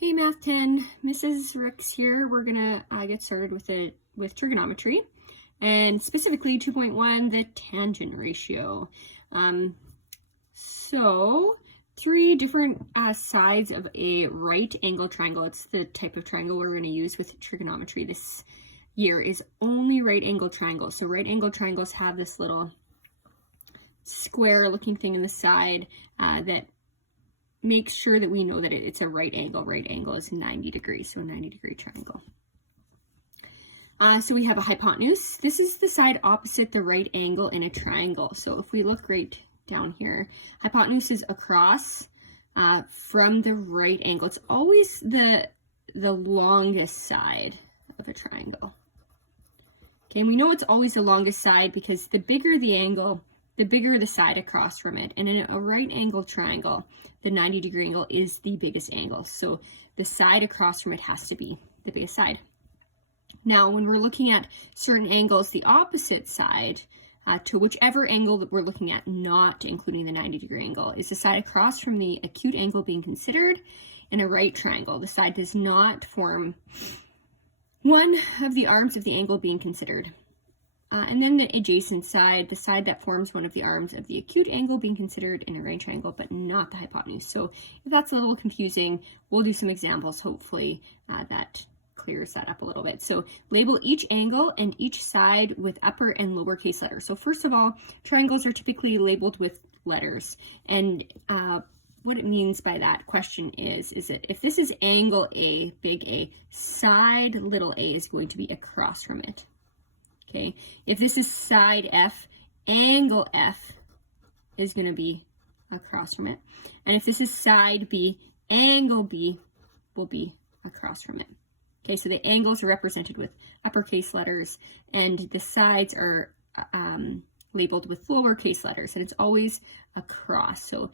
Hey Math 10, Mrs. Ricks here. We're gonna get started with trigonometry, and specifically 2.1, the tangent ratio. So three different sides of a right angle triangle. It's the type of triangle we're going to use with trigonometry this year is only right angle triangles. So right angle triangles have this little square looking thing in the side that make sure that we know that it's a right angle. Right angle is 90 degrees, so a 90-degree triangle. So we have a hypotenuse. This is the side opposite the right angle in a triangle. So if we look right down here, hypotenuse is across from the right angle. It's always the longest side of a triangle. Okay, and we know it's always the longest side because the bigger the angle, the bigger the side across from it. And in a right angle triangle, the 90-degree angle is the biggest angle. So the side across from it has to be the biggest side. Now, when we're looking at certain angles, the opposite side to whichever angle that we're looking at, not including the 90-degree angle, is the side across from the acute angle being considered in a right triangle. The side does not form one of the arms of the angle being considered. And then the adjacent side, the side that forms one of the arms of the acute angle being considered in a right triangle, but not the hypotenuse. So if that's a little confusing, we'll do some examples, hopefully, that clears that up a little bit. So label each angle and each side with upper and lowercase letters. So first of all, triangles are typically labeled with letters. And what it means by that question is that if this is angle A, big A, side little a is going to be across from it. Okay, if this is side F, angle F is going to be across from it. And if this is side B, angle B will be across from it. Okay, so the angles are represented with uppercase letters and the sides are labeled with lowercase letters, and it's always across. So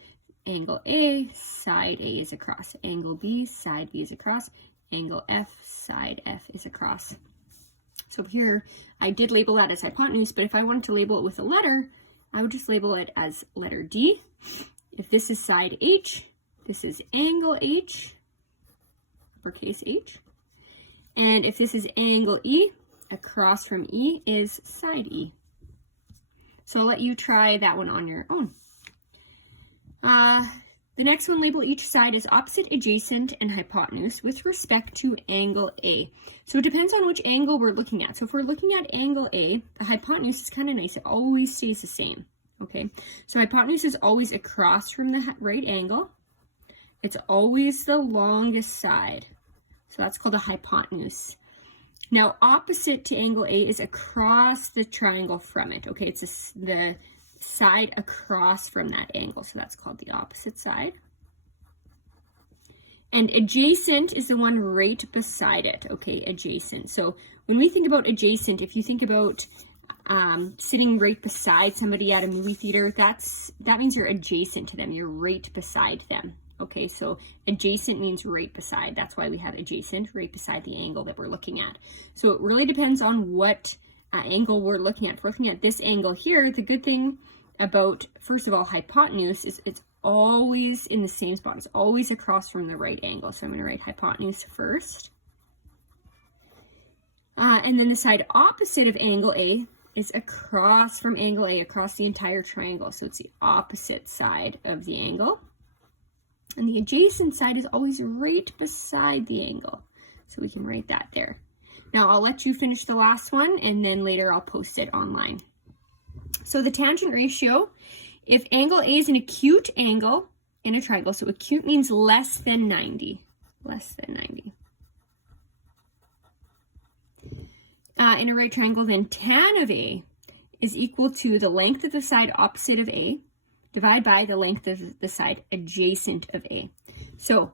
angle A, side A is across. Angle B, side B is across. Angle F, side F is across. So here, I did label that as hypotenuse, but if I wanted to label it with a letter, I would just label it as letter D. If this is side H, this is angle H, uppercase H. And if this is angle E, across from E is side E. So I'll let you try that one on your own. The next one, label each side as opposite, adjacent, and hypotenuse with respect to angle A. So it depends on which angle we're looking at. So if we're looking at angle A, the hypotenuse is kind of nice. It always stays the same, okay? So hypotenuse is always across from the right angle. It's always the longest side. So that's called a hypotenuse. Now, opposite to angle A is across the triangle from it, okay? It's the side across from that angle, so that's called the opposite side. And adjacent is the one right beside it, okay, adjacent. So when we think about adjacent, if you think about sitting right beside somebody at a movie theater, that means you're adjacent to them, you're right beside them. Okay, so adjacent means right beside. That's why we have adjacent, right beside the angle that we're looking at. So it really depends on what angle we're looking at. If we're looking at this angle here, the good thing about, first of all, hypotenuse is it's always in the same spot. It's always across from the right angle. So I'm going to write hypotenuse first. And then the side opposite of angle A is across from angle A, across the entire triangle. So it's the opposite side of the angle. And the adjacent side is always right beside the angle. So we can write that there. Now I'll let you finish the last one and then later I'll post it online. So the tangent ratio, if angle A is an acute angle in a triangle, so acute means less than 90, less than 90. In a right triangle, then tan of A is equal to the length of the side opposite of A divided by the length of the side adjacent of A. So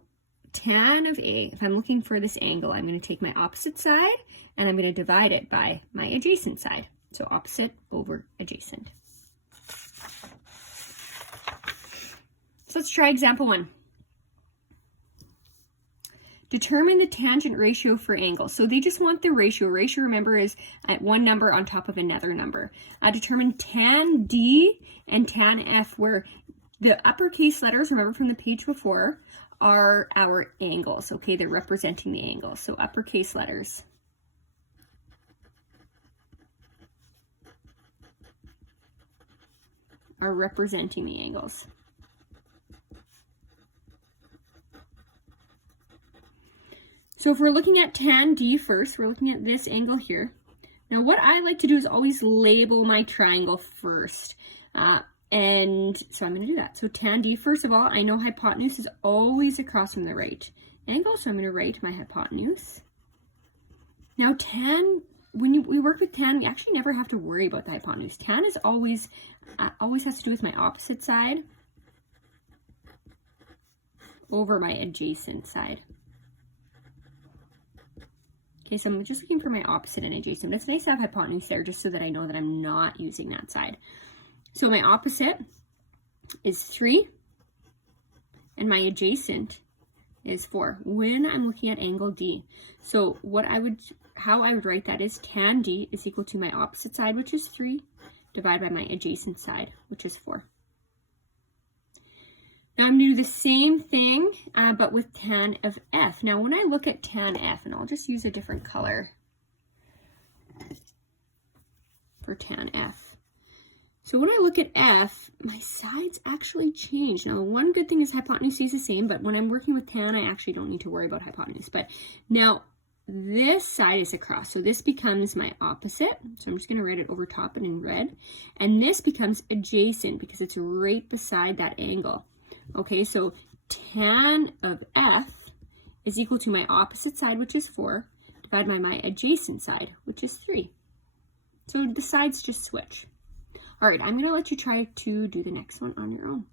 tan of A, if I'm looking for this angle, I'm going to take my opposite side and I'm going to divide it by my adjacent side. So opposite over adjacent. So let's try example 1. Determine the tangent ratio for angles. So they just want the ratio. Ratio, remember, is at one number on top of another number. Determine tan D and tan F, where the uppercase letters, remember from the page before, are our angles, okay? They're representing the angles. So uppercase letters. Are representing the angles. So if we're looking at tan D first, we're looking at this angle here. Now what I like to do is always label my triangle first. And so I'm going to do that. So tan D, first of all, I know hypotenuse is always across from the right angle, so I'm going to write my hypotenuse. Now tan, when we work with tan, we actually never have to worry about the hypotenuse. Tan is always has to do with my opposite side over my adjacent side. Okay, so I'm just looking for my opposite and adjacent. But it's nice to have hypotenuse there just so that I know that I'm not using that side. So my opposite is 3, and my adjacent is 4 when I'm looking at angle D. So how I would write that is tan D is equal to my opposite side, which is 3, divided by my adjacent side, which is 4. Now I'm going to do the same thing, but with tan of F. Now when I look at tan F, and I'll just use a different color for tan F. So when I look at F, my sides actually change. Now one good thing is hypotenuse stays the same, but when I'm working with tan, I actually don't need to worry about hypotenuse. But now this side is across, so this becomes my opposite. So I'm just going to write it over top and in red. And this becomes adjacent because it's right beside that angle. Okay, so tan of F is equal to my opposite side, which is 4, divided by my adjacent side, which is 3. So the sides just switch. All right, I'm going to let you try to do the next one on your own.